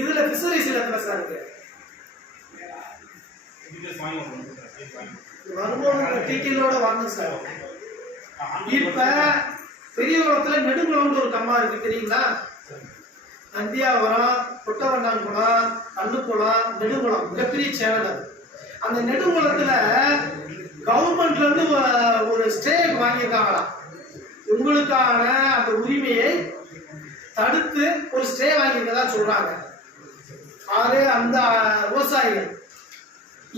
இதுல பிசரிஸ் எத்தனை சார் இருக்கு? வருமானம் டீட்டெயிலோட வரணும் சார். இப்ப பெரியகுளத்துல நெடுங்குளம்னு ஒரு கம்மா இருக்கு தெரியுங்களா? நந்தியாவரம், புட்டவண்டான்குளம், கல்லுக்குளம், நெடுங்குளம் மிகப்பெரிய சேனல் அது. அந்த நெடுங்குளத்துல கவர்மெண்ட்ல இருந்து ஒரு ஸ்டே வாங்கியிருக்காங்களாம். உங்களுக்கான அந்த உரிமையை தடுத்து ஒரு ஸ்டே வாங்கியிருக்கதா சொல்றாங்க. ஆறு அந்த விவசாயிகள்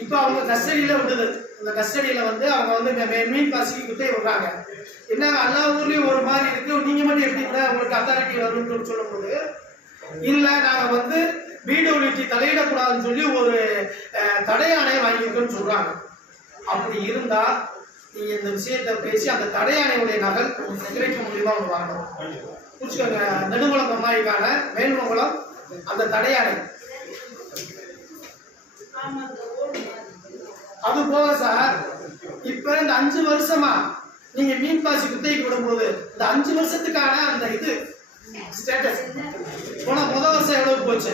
இப்ப அவங்க கஸ்டடியில விடுது. அந்த கஸ்டடியில வந்து அவங்க வந்து மீன் பாசிக்கு குத்தே விடுறாங்க. என்ன எல்லா ஊர்லயும் ஒரு மாதிரி இருக்கு, நீங்க மட்டும் எப்படி கூட உங்களுக்கு அத்தாரிட்டி வரும்னு சொல்லும் போது இல்ல நாங்க வந்து பிடபிள்யூடி தலையிடக்கூடாதுன்னு சொல்லி ஒரு தடை ஆணையை வாங்கியிருக்கோன்னு சொல்றாங்க. அப்படி இருந்தா நீங்க இந்த விஷயத்தை பேசி அந்த தடை ஆணையுடைய நகல் செக்ரட்டரி மூலியமா ஒன்று வாங்கணும். புரிச்சுக்கோங்க. நெடுங்குளம் அம்மாய்க்கான மேல்மங்குளம் அந்த தடை ஆணை. அது போக சார் இப்ப இந்த 5 வருஷமா நீங்க மீன் பாசி குத்தகைக்கு விடும்போது இந்த 5 வருஷத்துக்கான அந்த இது ஸ்டேட்டஸ் போன முதல் வருஷம் எவ்வளவு போச்சு,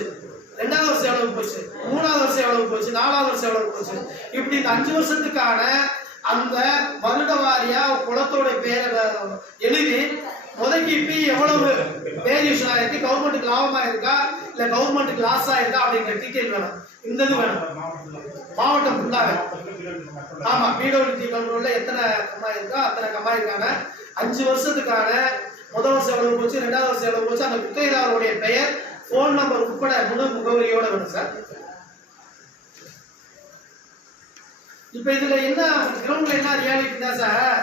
2வது வருஷம் எவ்வளவு போச்சு, 3வது வருஷம் எவ்வளவு போச்சு, 4வது வருஷம் எவ்வளவு போச்சு, இப்படி இந்த 5 வருஷத்துக்கான அந்த வருட வாரியா குளத்தோட பேரை எழுதி முதக்கிட்டு எவ்வளவு வேரியேஷன் ஆயிருக்கு, கவர்மெண்ட்டுக்கு லாபமா இருக்கா இல்ல கவர்மெண்ட்டுக்கு லாஸ் ஆயிருக்கா அப்படிங்கிற டீட்டெயில் வேணும். இந்த இது வேணும் மாவட்டம் ஃபுல்லாக. ஆமா, பிடபிள்யூடி கண்ட்ரோல்ல எத்தனை கம்மாய் இருக்கோ அத்தனை கம்மாய்க்கான 5 வருஷத்துக்கான முதல் வருஷம் எவ்வளவு போச்சு, 2வது வருஷம் எவ்வளவு போச்சு, அந்த குத்தகைதாரருடைய பெயர், போன் நம்பர் உட்பட முழு முகவரியோட வேணும் சார். இப்ப இதுல என்ன கிரவுண்ட்ல என்ன ரியாலிட்டி தான் சார்,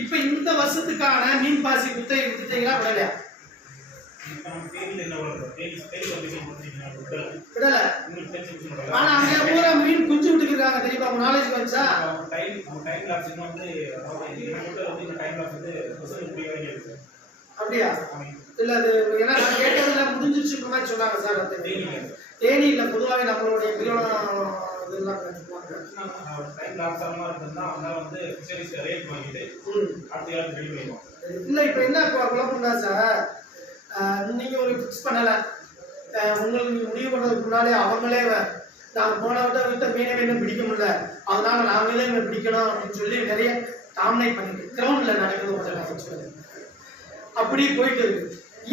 இப்ப இந்த வருஷத்துக்கான மீன் பாசி குத்தகை விட்டுட்டீங்களா விடலையா? விடல. ஆனா அங்க பூரா மீன் குஞ்சு விட்டுக்கிறாங்க தெரியுமா? உங்க நாலேஜ் வந்துச்சா? அப்படியா? இல்ல அது ஏன்னா நான் கேட்டதுல முடிஞ்சிருச்சு மாதிரி சொன்னாங்க சார். தேனி இல்ல பொதுவாக நம்மளுடைய பிரிவனம் இதெல்லாம் இல்ல. இப்ப என்ன குழப்பம்னா சார், நீங்க ஒரு பிக்ஸ் பண்ணல, உங்களுக்கு நீங்க முடிவு பண்றதுக்கு முன்னாலே அவங்களே நாங்க போன விட்ட மீனை வேணும் பிடிக்க முடியல, அதனால நாங்களே பிடிக்கணும் அப்படின்னு சொல்லி நிறைய டாமினேட் பண்ணிட்டு கிரவுண்ட்ல நடக்குது. அப்படி போயிட்டு இருக்கு.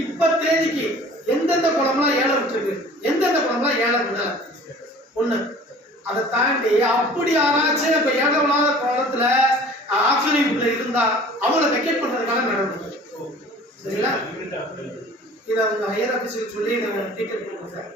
இப்ப தேதிக்கு எந்தெந்த குளம்லாம் ஏலம் விட்டுருக்கு, எந்தெந்த குளம்லாம் ஏலம் விடல ஒண்ணு. அதை தாண்டி அப்படி யாராச்சும் இப்ப ஏலம் இல்லாத குளத்துல ஆக்சிஜன் இருந்தா அவங்கள வெக்கேட் பண்றதுக்கான நடவடிக்கை. சரிங்களா? இதை அவங்க ஹையர் ஆஃபீஸருக்கு சொல்லி டீட்டெயில் பண்ணுங்க சார்.